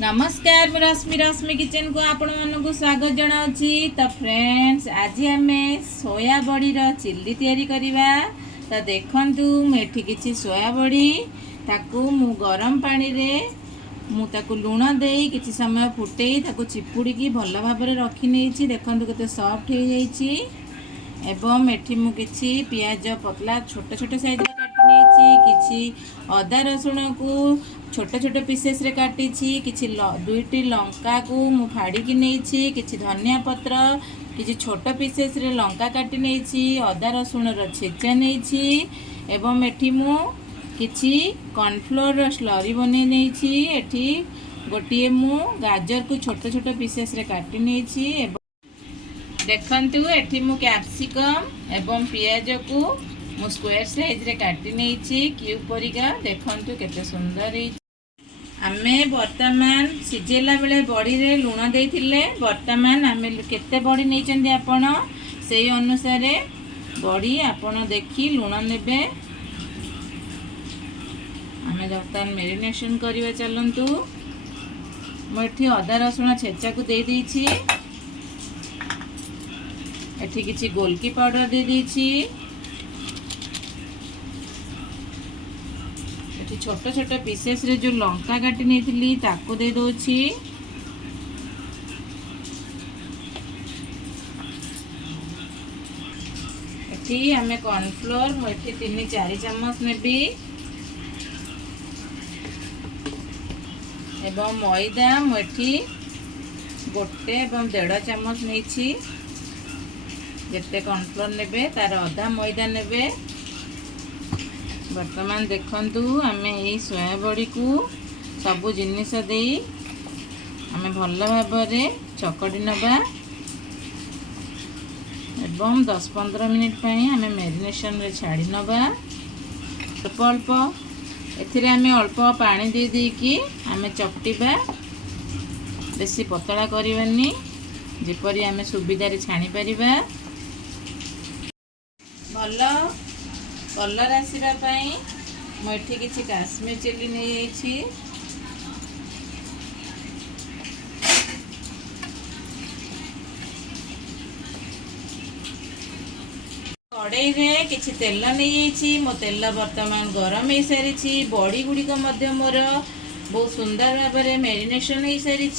नमस्कार रश्मि रश्मि किचन को आपण मानक स्वागत जनाऊँगी। तो फ्रेंड्स आज आम सोया बड़ी चिल्ली तैयारी करवा। तो देखंतु मुझे किसी सोया बड़ी ताकू मु गरम पानी रे मुझे लुण दे किसी समय फुटे चिपुड़ी की भल भाव रखी नहीं। देखंतु केते सॉफ्ट हो जाइए। एवं एठी मु किसी पियाज पतला छोट छोट साइज रे काटी नहीं। किसी अदा रसुण को छोट छोट पीसेस रे काटी। किसी दुईटी लंका को मु फाड़ी की नहीं। किसी धनिया पत्र किसी छोट पीसेस रे लंका काटी नहीं। अदा रसुण रो छेचा नहीं। एवं एठी मु किसी कॉर्नफ्लोर स्लरी बने नहीं। एठी गोटे मु गाजर को छोट छोट पीसेस रे काटी नहीं। देखंतु एठी मु कैप्सिकम एवं पियाज को मु स्क्वायर साइज रे काटी नहीं। क्यूब परिका देखंतु केते सुंदर है। आमे वर्तमान सिझेला बेले बड़ी रे लुण देइथिले। वर्तमान आमे केते बड़ी नहीं आपण से अनुसार बड़ी आपण देखी लुण नेबे। आमे वर्तमान मेरिनेशन करवा चलंतु। मुठी अदा रसुण छेचा को दे देछि। एठी किछि गोलकी पाउडर दे देछि। एठी छोट छोट पीसेस रे जो लंका काटी नेथिली ताको दे दोछि। एठी हमें कॉर्नफ्लोर मुठी 3-4 चम्मच नेबी एवं मैदा मुठी 1-1.5 चम्मच नेछि। जिते कॉर्नफ्लोर नेबे तार अधा मैदा नेबे। वर्तमान देखंतु आमे एई सोया बड़ी को सबु जिनिस देई आमे भल भाव रे चकड़ी नबा एवं 10-15 मिनिट पई आमे मैरिनेशन रे छाड़ी नबा। अल्प अल्प एथिरे आमे अल्प पानी दे दे कि आमे चकटिबा। बेसी पतला करबानी जेपरी आमे सुविधा रे छाणी परिबा। भल कलर आसवा मुझे किसी काश्मीर चिल्ली नहीं। कड़ई रे किसी तेल नहीं। मो तेल वर्तमान गरम हो सारी। बड़ी गुड़िक मोर बहुत सुंदर भाव में मेरिनेशन हो सारी।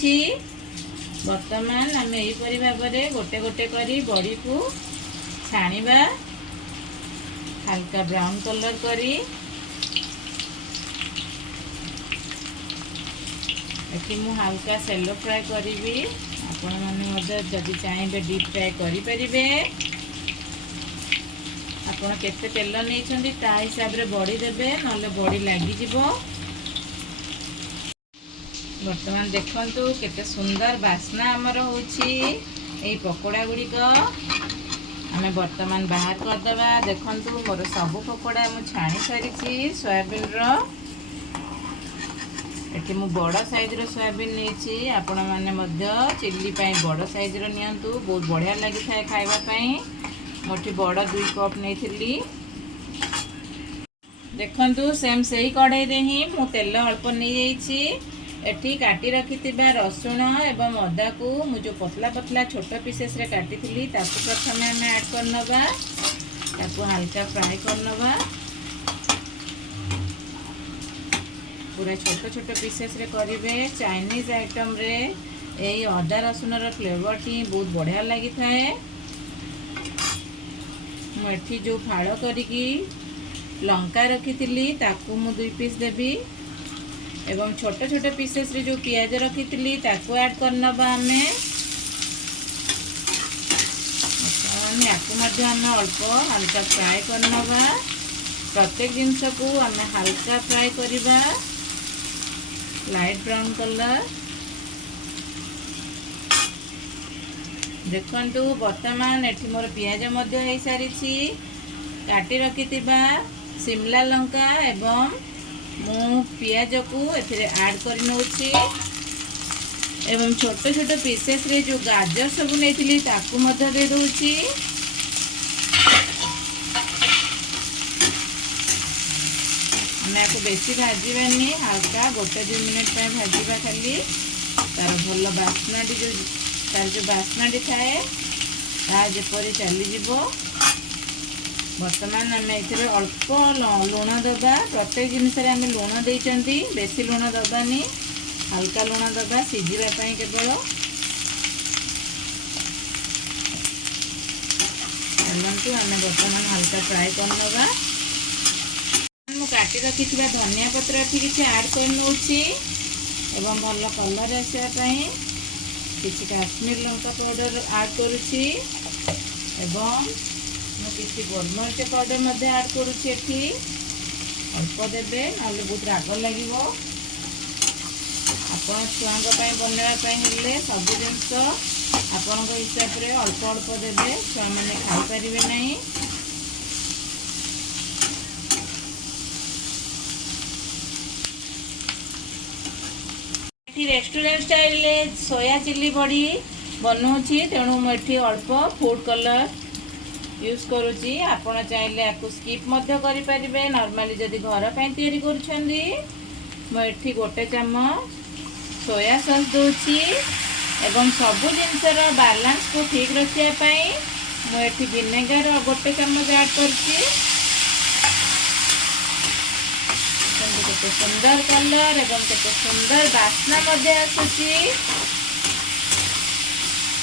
वर्तमान आम यहीपरी भाव में गोटे गोटे करी बड़ी को छाणीबा। हल्का ब्राउन कलर करी एटी मु हल्का सेलो फ्राई करी। आपण माने जदि चाहिए डीप फ्राई करि परिबे। आपण केते तेल नहीं ता हिसाब रे बड़ी देबे नले बड़ी लागी जिवो। वर्तमान देखंतु केते सुंदर बास्ना हमर होछि एई पकोड़ा गुड़िक। आमे वर्तमान बाहर करदेबा। देखंतु मोर सब पकोड़ा मु छाणी सारी सोयाबीन रो। एटी मु बड़ साइज रो सोयाबीन नेछि। आपण माने मध्य चिल्ली पई बड़ साइज रो नियंतु बहुत बढ़िया लागि थाए खाइबा पई। मोठी बड़ 2 कप नेथिली। देखंतु सेम सही कढ़ाई रे ही मु तेल अल्प नै जाइछि। एठी काटी रखिथिबा रसुण एवं अदा को मु जो पतला पतला छोट पीसेस रे काटी थिली ताकू प्रथमे हमें ऐड करनबा। ताकू हल्का फ्राई करनबा। पूरा छोट छोट पीसेस रे करिवे। चाइनीज आइटम रे एई अदा रसुण रो फ्लेवर टी बहुत बढ़िया लागि थाए। मु एठी जो फाड़ करिकी लंका रखी थिली ताकू मु 2 पीस देबी एवं छोट छोट पीसेस रे जो पियाज रखी थी ताकू ऐड करनबा। आमे अल्प हल्का फ्राई करनबा। प्रत्येक जिनस को आमे हल्का फ्राई करिबा लाइट ब्राउन कलर। देखंतु वर्तमान एठी मोर पियाज मध्य हो सारी। काटी रखी शिमला लंका एवं मु पियाज को एथिरे ऐड कर नउछि एवं छोट छोट पीसेस रे जो गाजर सब नेथिली ताकू मध्य दे दोछि। हमें को बेसी भाजीबानी हल्का 1-2 मिनिट पे भाजीबा खाली। तार भल बास्नाटी जो तार जो बास्नाटी थाए ता जेपरी चलीज। बर्तमान आम ए अल्प लुण दबा, प्रत्येक जिनस आम लुण देती, बेसी लुण दबानी, हल्का लुण दबा सीझापी केवल। चलतु आम बर्तमान हल्का फ्राए करनवा। मु काटी रखी धनिया पत्र ये किसी आड कर नौची एवं भल कलर आसापी किसी काश्मीर लंका पाउडर आड करुच्ची एवं किसी गोलमरिच पाउडर आड करुच्ची। अल्प देवे ना बहुत राग लगे। आपण छुआ बनवाई सब जिनस आपण हिसाब से अल्प अल्प देवे, छुआ मैंने खाईपारे नहीं। रेस्टोरेंट स्टाइल सोया चिल्ली बड़ी बनाऊँगी, तेणु मुझे अल्प फूड कलर यूज करुच्ची। आपण चाहिए आपको स्किप करें। नॉर्मली जदि घर पर मुझे गोटे चम्मच सोया सॉस दूची एवं सबू जिनसर बैलेंस को ठीक रखापी मुझे विनेगर गोटे चम्मच ऐड करके सुंदर कलर एवं केते सुंदर बास्ना आसूची।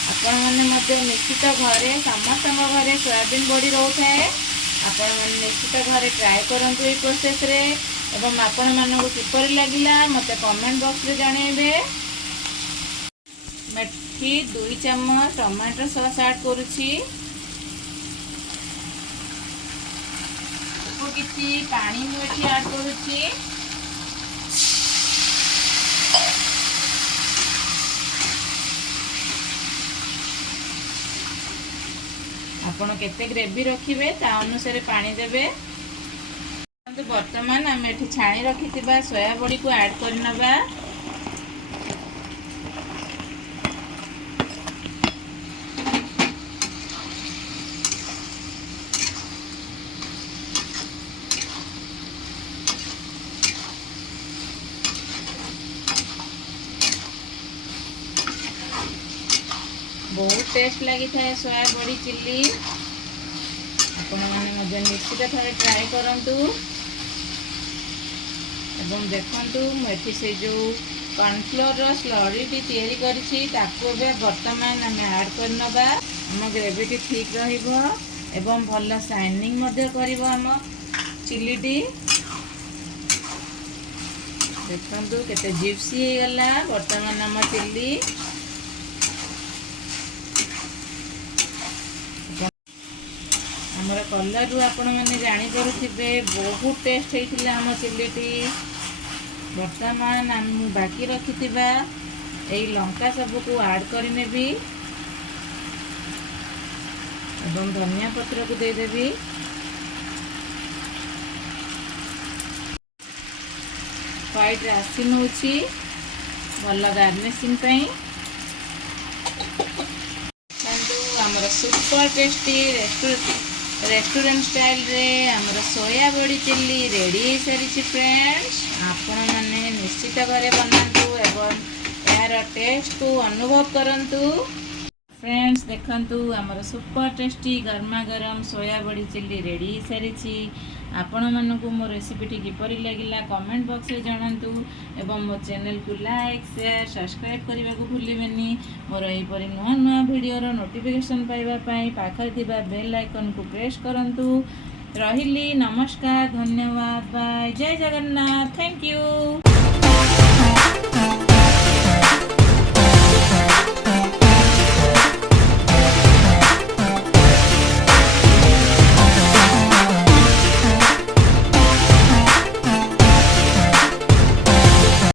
आपण मैंने निश्चित घरे समस्त घरे सोयाबीन बड़ी रोक है। आपण मैंने निश्चित घरे ट्राए करूँ ये प्रोसेस रे एवं आपण मानक किपर लगिला मते कमेंट बॉक्स रे जानइबे। मेथी 2 चम्मच टमाटो सॉस ऐड करुची। किसी पानी मुझे ऐड करुची। आपण केते ग्रेवी रखिबे ता अनुसार पानी देबे। तो वर्तमान आम एठी छाणी रखिथिबा सोया बड़ी को ऐड करनबा। बहुत टेस्ट लगी था सोया बड़ी चिल्ली। आपण मैंने निश्चित थे ट्राए करूँ एवं देखु मुझे से जो कॉर्नफ्लोर स्लरीटी तैयारी करी बर्तमान आम ऐड करनबा। आम ग्रेवी ठीक रही भल शाइनिंग कर आम चिल्लीटी। देखु केते जिप्सी गला बर्तमान आम चिल्ली। हमर कलर रू आपण मैंने जानीपे बहुत टेस्ट होता आम चिल्लीटी। बर्तमान आम बाकी रखि लंका सबको ऐड करनेबी एवं धनिया पत्र को देदेवी। व्हाइट राशि नौची भल गार्निशिंग आमर सुपर टेस्टी रेस्टोरेंट स्टाइल रे आमर सोया बड़ी चिल्ली रेडी सारी फ्रेंड्स। आपण मैंने निश्चित घरे बनातु एवं यार टेस्ट को अनुभव करंतु। फ्रेंड्स देखंतु आमर सुपर टेस्टी गर्मा गरम सोया बड़ी चिल्ली रेडी सारी। आपण मानकु मो रेसिपीटी किपरि लागिला कमेंट बॉक्स रे जणांतु एवं मो चैनल को लाइक शेयर सब्सक्राइब करने को भूलिबेनी। मोर एहिपरि नुआ नुआ वीडियो रो नोटिफिकेशन पाइबा पई पाखर थिबा बेल आइकन को प्रेस करंतु। रहिली नमस्कार, धन्यवाद, बाय, जय जगन्नाथ, थैंक यू।